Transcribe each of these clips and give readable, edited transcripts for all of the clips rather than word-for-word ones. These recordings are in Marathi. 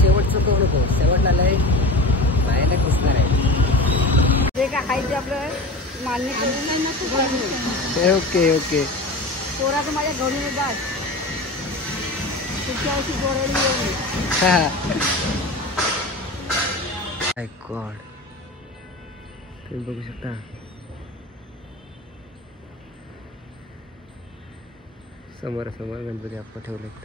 शेवटचं तो नको, शेवटला लय बाहेर पुसणार आहे. जे काय आहे ते आपलं मान्य करून नाही ना खूप. Okay okay. पोरा तर माझ्या घरून येतात. पुढच्या वर्षी पोराला येऊन. माय गॉड, तुम्ही बघू शकता समोर समोर गणपती बाप्पा ठेवलेत.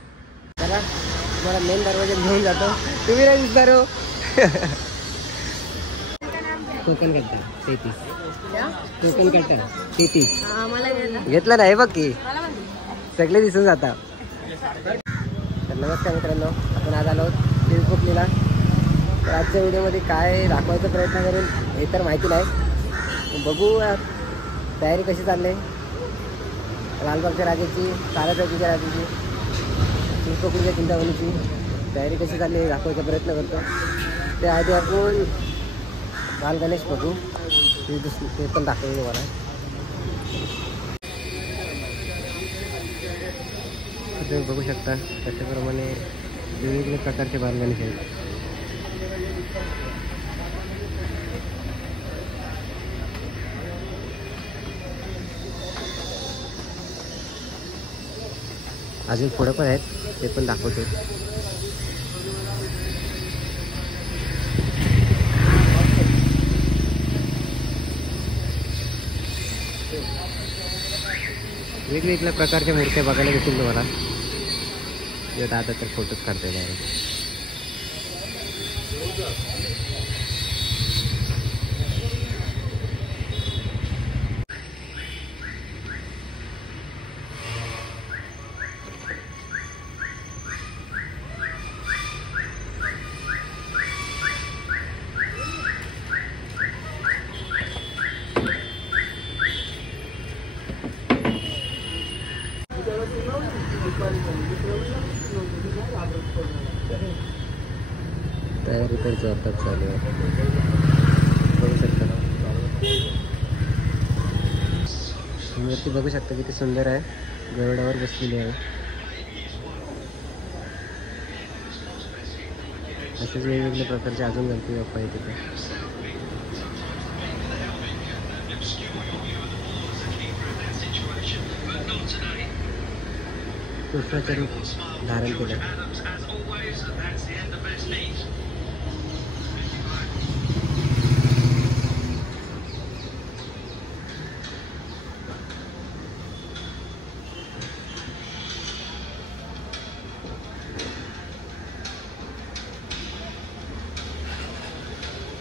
चला तुम्हाला मेन दरवाजा घेऊन जातो. तुम्ही नाही दिसणार हो. टोकन कट्टा 33. टोकन कट्टा 33 घेतला नाही बघ की सगळे दिसून जाता. तर नमस्कार मित्रांनो, आपण आज आलो चिंचपोकलीला. तर आजच्या व्हिडिओमध्ये काय दाखवायचा प्रयत्न करेल हे तर माहिती नाही. बघू तयारी कशी चालली. लालबागच्या राजाची, सारा चौकीच्या राजाची, चिंचपोकलीच्या चिंतामणीची तयारी कशी चालली दाखवायचा प्रयत्न करतो. ते आधी आपण बाल गणेश बघू, ते पण दाखवतो तुम्हाला. तुम्ही बघू शकता त्याच्याप्रमाणे वेगवेगळ्या प्रकारचे बाल गणेश आहेत. अजून पुढं पण आहेत, ते पण दाखवतो. वेगवेगळ्या प्रकारच्या मूर्त्या बघायला भेटतील तुम्हाला. आता तर फोटोच काढता येणार. तयारी तर जोरदार चालू आहे, बघू शकता. मूर्ती बघू शकता किती सुंदर आहे, गरुडावर बसलेली आहे. असेच वेगवेगळ्या प्रकारचे अजून गणपती बाप्पा आहेत तिथे. कृष्णाचं रूप धारण केलं.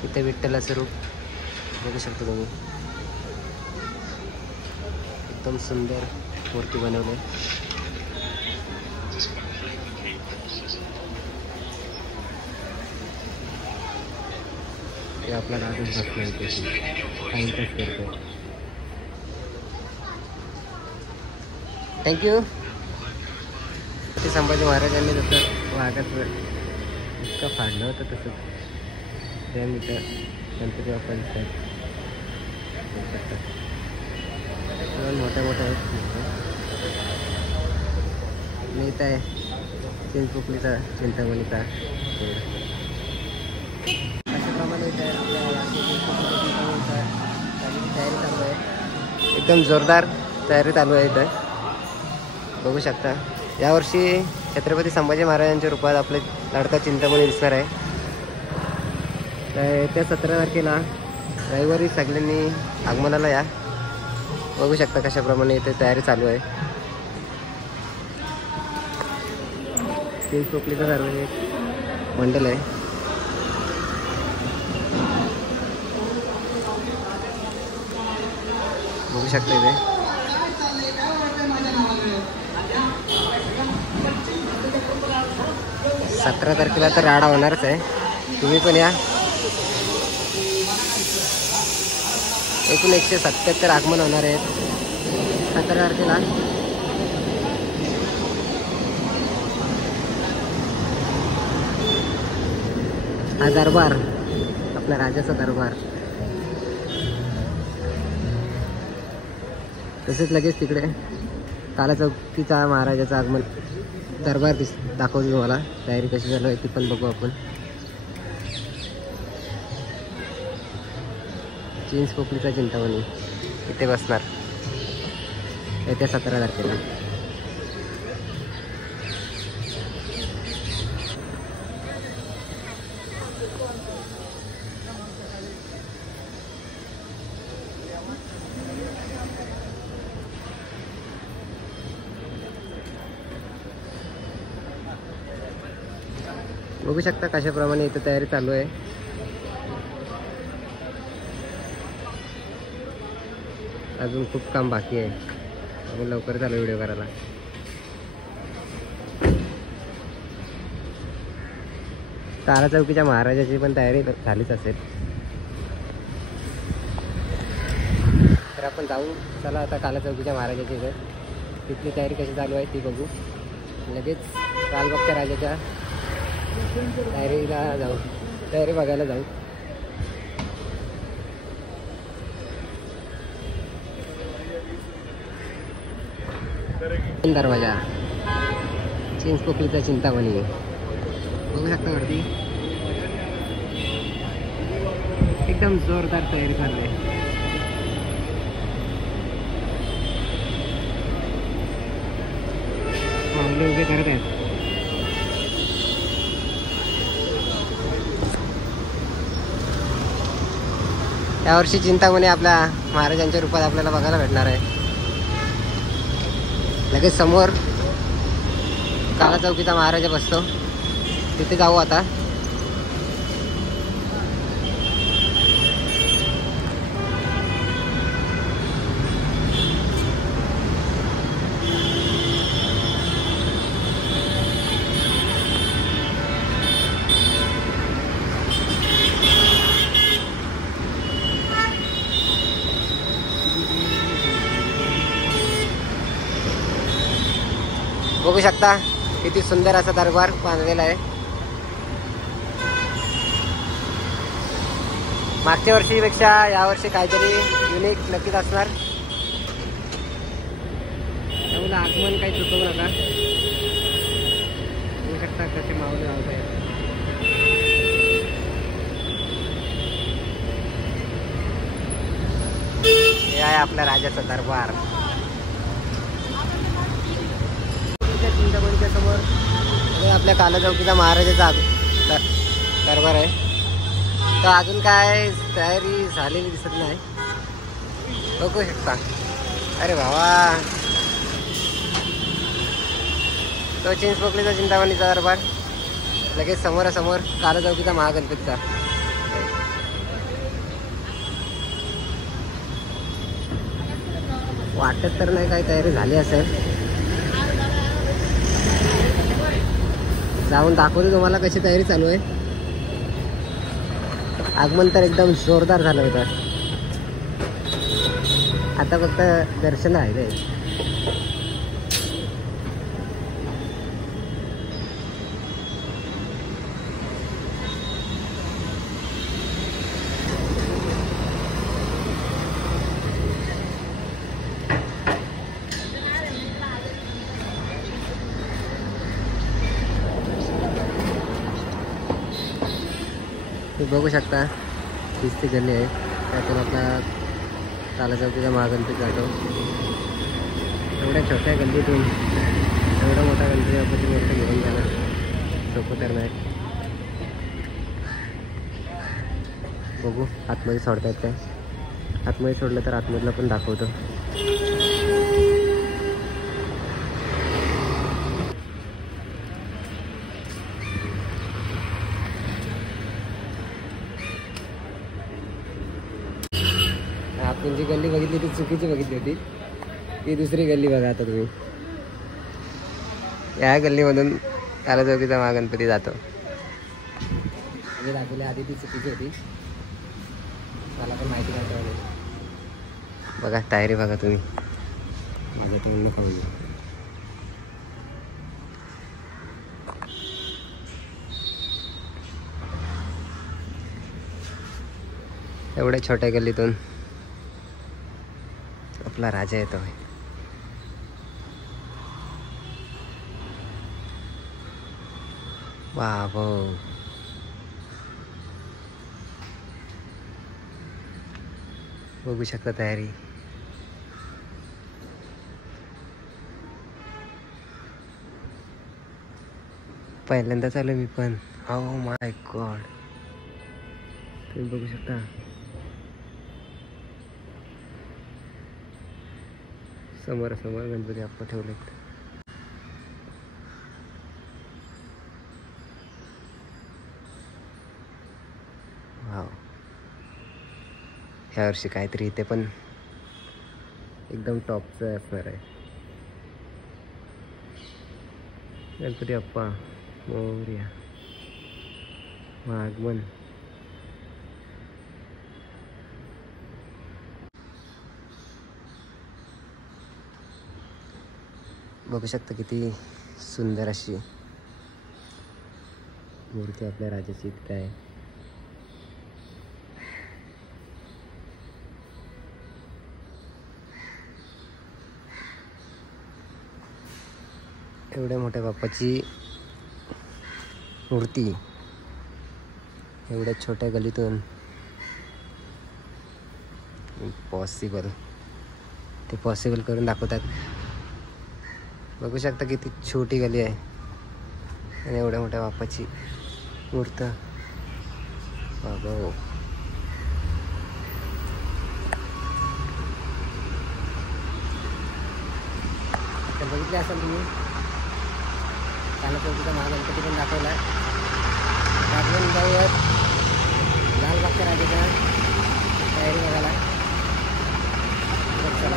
इथे विठ्ठलाचं रूप बघू शकता तुम्ही. एकदम सुंदर मूर्ती बनवली. हे आपल्याला आधीच बसलं होतं, टाइमपास करतो. थँक्यू. ते संभाजी महाराजांनी जसं वाघाचं इतकं फाडलं होतं तसं सेम इथं गणपती बाप्पा दिसतात. मोठ्या मोठ्या आहेत. इथं आहे चिंचपोकलीचा चिंतामणीचा. अशाप्रमाणे तयारी चालू आहे, एकदम जोरदार तयारी चालू आहे इथं. बघू शकता यावर्षी छत्रपती संभाजी महाराजांच्या रूपात आपले लाडका चिंतामणी दिसणार आहे. येत्या 17 तारखेला रविवारी सगळ्यांनी आगमनाला या. बघू शकता कशाप्रमाणे इथे तयारी चालू आहे. चिंचपोकलीचं सार्वजनिक मंडळ आहे. बघू शकता इथे 17 तारखेला तर राडा होणारच आहे. तुम्ही पण या. एकूण 177 आगमन होणार आहेत 17 तारखेला. हा दरबार आपला राजाचा दरबार. तसेच लगेच तिकडे काला चौकीचा महाराजाचं आगमन दरबार दाखवतो तुम्हाला. तयारी कशी चालू आहे ती पण बघू आपण. चिंच पोकळीचा चिंतामणी इथे बसणार येत्या 17 तारखेला. बघू शकता कशाप्रमाणे इथे तयारी चालू आहे. अजून खूप काम बाकी आहे. आपण लवकर चालू व्हिडिओ करायला. काला चौकीच्या महाराजाची पण तयारी झालीच असेल. तर आपण जाऊ चला आता काला चौकीच्या महाराजाची घर. तिथली तयारी कशी चालू आहे ती बघू. लगेच लालबागच्या राजाच्या तयारीला जाऊ. तयारी बघायला जाऊ. दरवाजा चिंच पोकळीचा चिंतामणी बघू शकता वरती. एकदम जोरदार तयारी चालू आहे. माऊली उभे करत आहेत. यावर्षी चिंतामणी आपल्या महाराजांच्या रूपात आपल्याला बघायला भेटणार आहे. लगेच समोर काला चौकीचा महाराजा बसतो तिथे जाऊ आता. बघू शकता किती सुंदर असा दरबार बांधलेला आहे. मागच्या वर्षीपेक्षा यावर्षी काहीतरी युनिक नक्कीच असणार. त्यामुळे आगमन काही चुकवू नका. बघू शकता कसे माऊली लावत आहेत. हे आहे आपल्या राजाचा दरबार. चिंतामणीच्या समोर आपल्या काला चौकीचा महाराजाचा दरबार आहे. तर अजून काय तयारी झालेली दिसत नाही. बघू शकता. अरे भावा तो चिंच पोकळीचा चिंतामणीचा दरबार. लगेच समोरासमोर काला चौकीचा महागणपतीचा. वाटत तर नाही काही तयारी झाली असेल. जाऊन दाखवतो तुम्हाला कशी तयारी चालू आहे. आगमन तर एकदम जोरदार झालं होतं. आता फक्त दर्शन राहिले. बघू शकता तीच गल्ली आहे. त्यातून आपला काला चौकीचा महागणपती जातो. एवढ्या छोट्या गल्लीतून एवढा मोठा गणपती आपण मोठं घेऊन जाणं सोपं तर नाही. बघू आतमध्ये सोडतायत काय. आतमध्ये सोडलं तर आतमधलं पण दाखवतो. आपण जी गल्ली बघितली ती चुकीची बघितली होती. ती दुसरी गल्ली बघा आता तुम्ही. या गल्लीमधून काला चौकीचा महागणपती जातो. म्हणजे दाखवली आधी ती चुकीची होती. मला पण माहिती नव्हतं. बघा तयारी बघा तुम्ही. माझ्या तोंड खाऊ. एवढ्या छोट्या गल्लीतून आपला राजा येतो. बाबो, बघू शकता तयारी. पहिल्यांदा चालू मी पण. ओह माय गॉड, तुम्ही बघू शकता. समोर समोर गणपती बाप्पा ठेवलेत. वाव, ह्या वर्षी काहीतरी इथे पण एकदम टॉपचं असणार आहे. गणपती बाप्पा मोरया, आगमन. बघू शकता किती सुंदर अशी मूर्ती आपल्या राजाची इथे आहे. एवढ्या मोठ्या बाप्पाची मूर्ती एवढ्या छोट्या गलीतून इम्पॉसिबल, ते पॉसिबल करून दाखवतात. बघू शकता किती छोटी गली आहे आणि एवढ्या मोठ्या बाप्पाची मूर्त. बाबा, बघितले असाल तुम्ही, कालचौकीचा महागणपती पण दाखवला. आपण जाऊयात लालबागच्या राजाच्या तयारी बघायला. चला.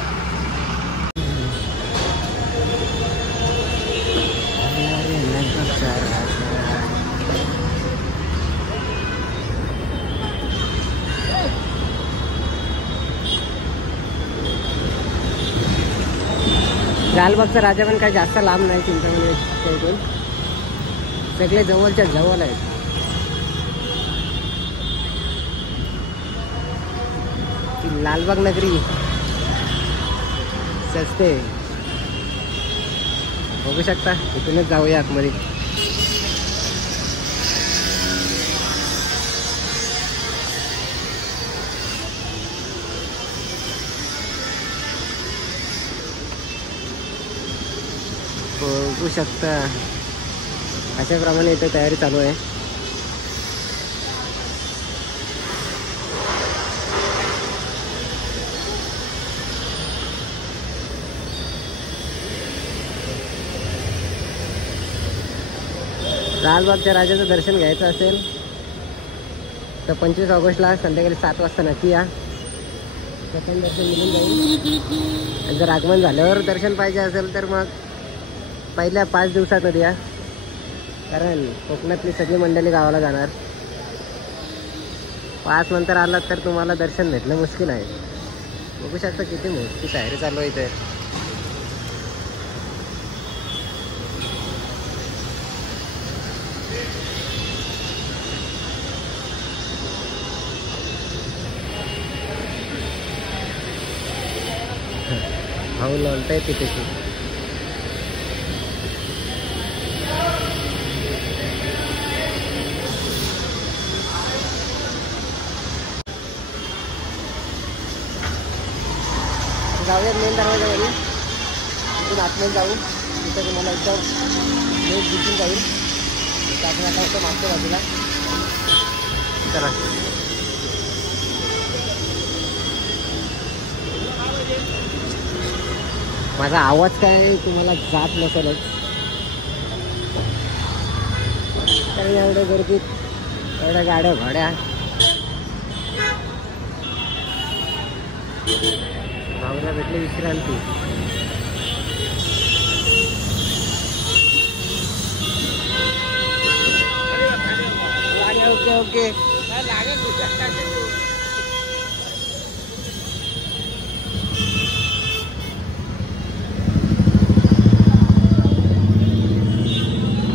लालबागचा राजा पण काही जास्त लांब नाही चिंतामणी इथून, सगळे जवळच्या जवळ आहेत. ती लालबाग नगरी सस्ते. बघू शकता, इथूनच जाऊया आतमध्ये. बघू शकता अशाप्रमाणे इथे तयारी चालू आहे. लालबागच्या राजाचं दर्शन घ्यायचं असेल तर 25 ऑगस्टला संध्याकाळी 7 वाजता नक्की या. सेकंड दर्शन मिळून जाईल. आणि जर आगमन झाल्यावर दर्शन पाहिजे असेल तर मग पहिल्या 5 दिवसात या, कारण कोकणातली सगळी मंडळी गावाला जाणार. 5 नंतर आलात तर तुम्हाला दर्शन भेटणं मुश्किल आहे. बघू शकता किती मोठी तयारी चालू आहे इथे. भाऊ लोळताय तिथे. जाऊया मेन दरवाजावरून, तिथून आतमध्ये जाऊ. तिथं तुम्हाला एकदम लेट दिसून जाईल. आपण आता होतं मागच्या बाजूला. चला. माझा आवाज काय तुम्हाला जात नसेलच, तर एवढ्या गर्दीत एवढ्या गाड्या भाड्या. भावना भेटली विश्रांती. Okay okay.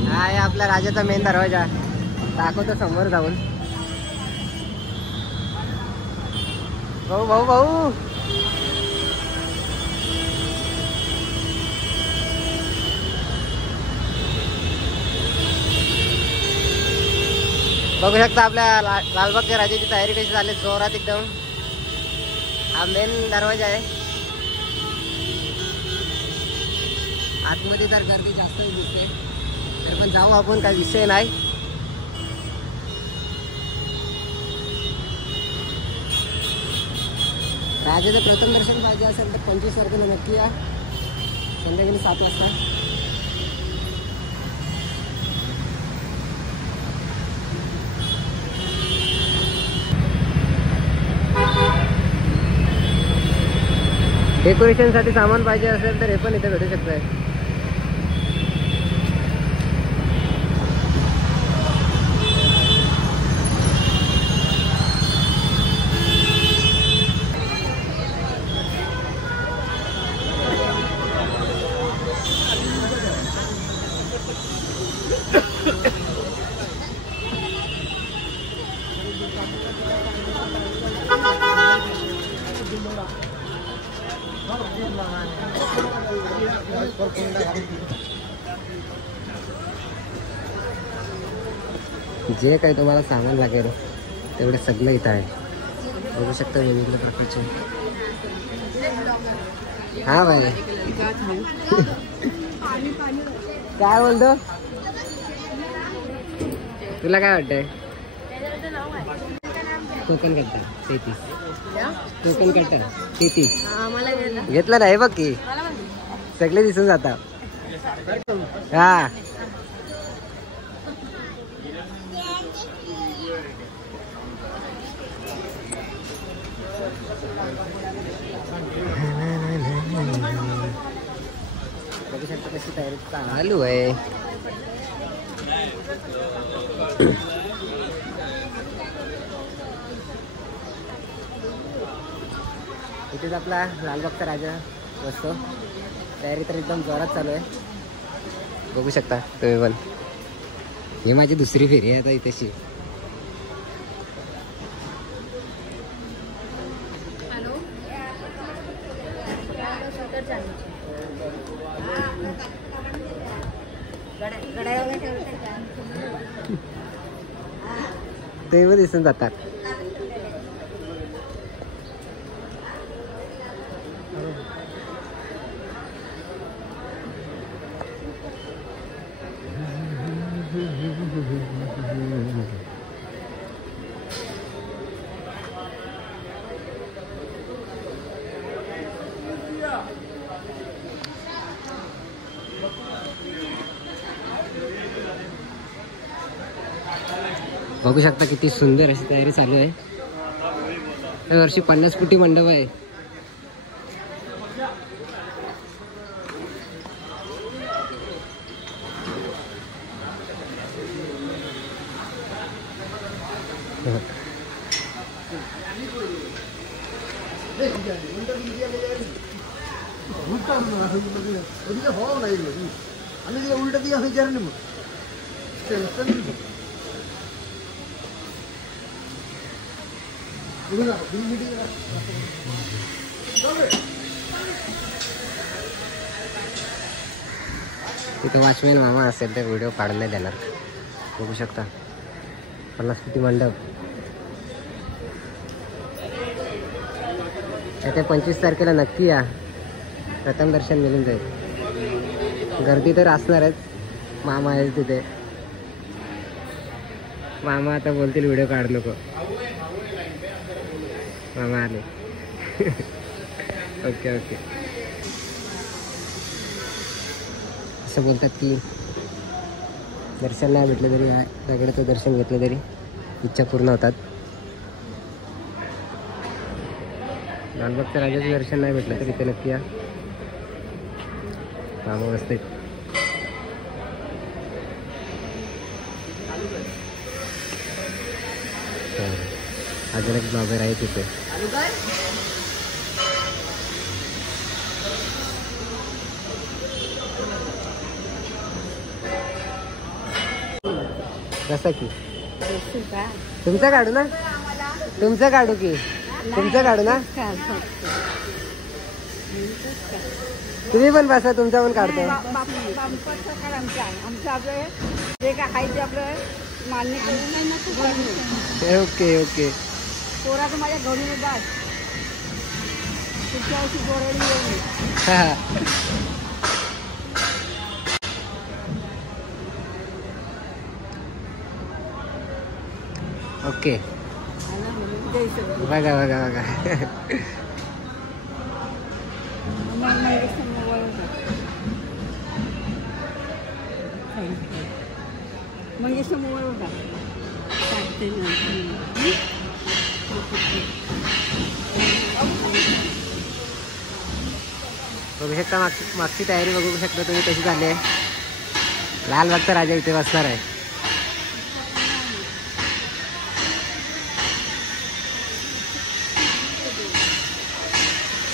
हा आहे आपला राजाचा मेन दरवाजा. दाखवतो समोर जाऊन. भाऊ भाऊ भाऊ, बघू शकता आपल्या लालबागच्या राजाची तयारी कशी झाली जोरात एकदम. हा मेन दरवाजा आहे. आतमध्ये तर गर्दी जास्त दिसते तर पण जाऊ आपण, काही विषय नाही. राजाचं प्रथम दर्शन पाहिजे असेल तर 25 तारखेला नक्की या, संध्याकाळी 7 वाजता. डेकोरेशन साठी सामान पाहिजे असेल तर हे पण इथे भेटू शकतंय. जे काही तुम्हाला सामान लागेल तेवढे सगळं इथं आहे. बघू शकता वेगवेगळ्या प्रकारचे. हा भाई काय बोलतो, तुला काय वाटतंय? कोकण कट्टा 33. कोकण कट्टा 33 घेतला नाही बघ की, सगळे दिसून जाता. हा बघू शकता कशी तयारी चालू आहे. इथेच आपला लालबागचा राजा बसतो. तयारी तर एकदम जोरात चालू आहे. बघू शकता तुम्ही पण. ही माझी दुसरी फेरी आहे आता इथेशी. ते दिसून जातात. बघू शकता किती सुंदर अशी तयारी चालू आहे. या वर्षी 50 फुटी मंडप आहे. तिथं वॉचमॅन मामा असेल तर व्हिडिओ काढून नाही देणार. बघू शकता 50 फुटी मंडप. येत्या 25 तारखेला नक्की या, प्रथम दर्शन मिळून जाईल. गर्दी तर असणारच. मामा आहे तिथे. मामा आता बोलतील व्हिडिओ काढू नको. मामा आले. Okay okay. असं बोलतात की दर्शन नाही भेटलं तरी दगडाचं दर्शन घेतलं तरी इच्छा पूर्ण होतात. लालबागच्या राजाचं दर्शन नाही भेटलं तरी इथे नक्की या. मामा बसते. अजून एक ब्लॉगर आहे तिथे. कसं की तुमचं काढू ना, तुमचं काढू की, तुमचं काढू ना. तुम्ही पण बसा, तुमचा पण काढतो. आमचं आपलं जे काय आहे ते आपलं मान्य करून ओके ओके. पोराचं माझ्या घरून बास पुढच्या वर्षी पोराला येऊन ओके. बघा बघा बघा. मंगेशचा मोबाईल होता. बघू शकता मागची तयारी बघू शकता तुम्ही कशी झाली आहे. लालबागचा राजा इथे बसणार आहे.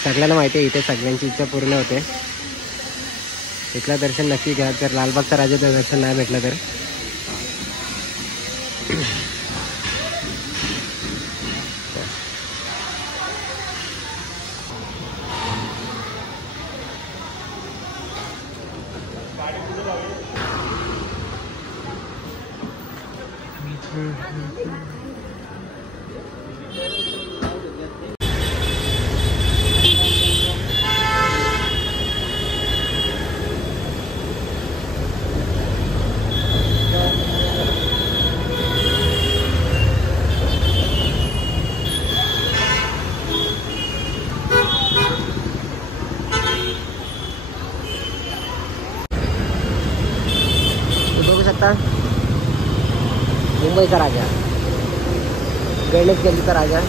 सगळ्यांना माहिती आहे इथे सगळ्यांची इच्छा पूर्ण होते. इथलं दर्शन नक्की घ्या जर लालबागचा राजाचं दर्शन नाही भेटलं तर. बघू शकता मुंबईचा राजा, गणेश गल्लीचा राजा,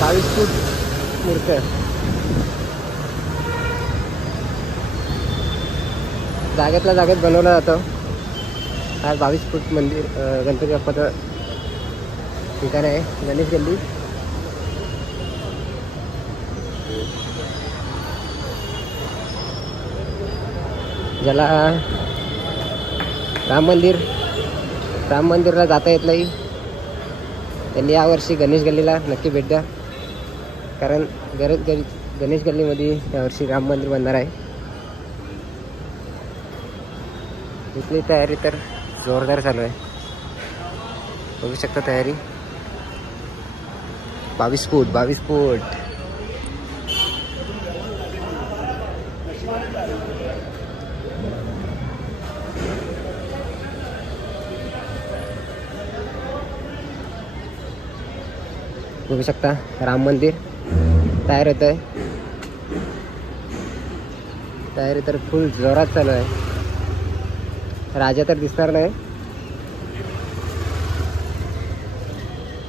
22 फूट मूर्त. जागेतल्या जागेत बनवलं जातं. हा 22 फूट मंदिर गणपती बाप्पाचं ठिकाण आहे, गणेश गल्ली. ज्याला राम मंदिरला जाता येत नाही त्यांनी यावर्षी गणेश गल्लीला नक्की भेट द्या, कारण गणेश गल्लीमध्ये यावर्षी राम मंदिर बनणार आहे. इथली तयारी तर जोरदार चालू आहे. बघू शकता तयारी. 22 फूट बघू शकता राम मंदिर तयार होत आहे. तयारी तर फुल जोरात चालू आहे. राजा तर दिसणार नाही.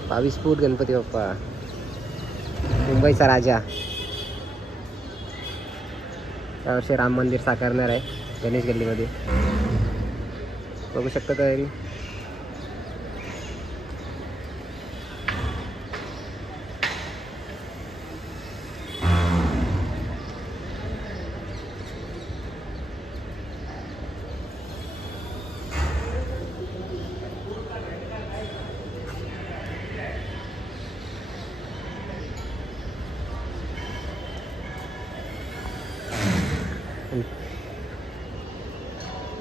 22 फूट गणपती बाप्पा, मुंबईचा राजा, यावर्षी राम मंदिर साकारणार आहे गणेश गल्लीमध्ये. बघू शकता तयारी.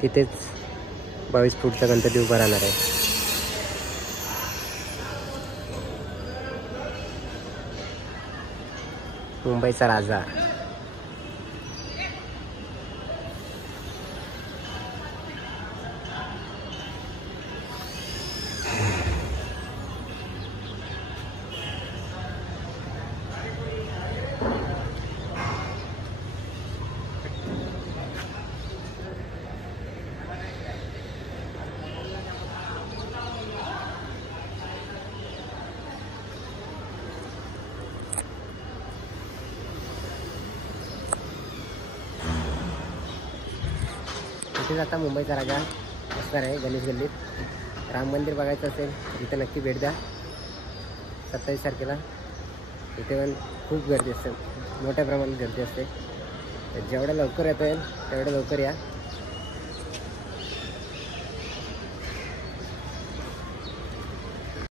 तिथेच 22 फूटचा गणपती उभा राहणार आहे. मुंबईचा राजा. इथेच आता मुंबईचा राजा असणार आहे गणेश गल्लीत. राम मंदिर बघायचं असेल इथं नक्की भेट द्या. 27 तारखेला इथे पण खूप गर्दी असते, मोठ्या प्रमाणात गर्दी असते. जेवढं लवकर येता येईल तेवढं लवकर या.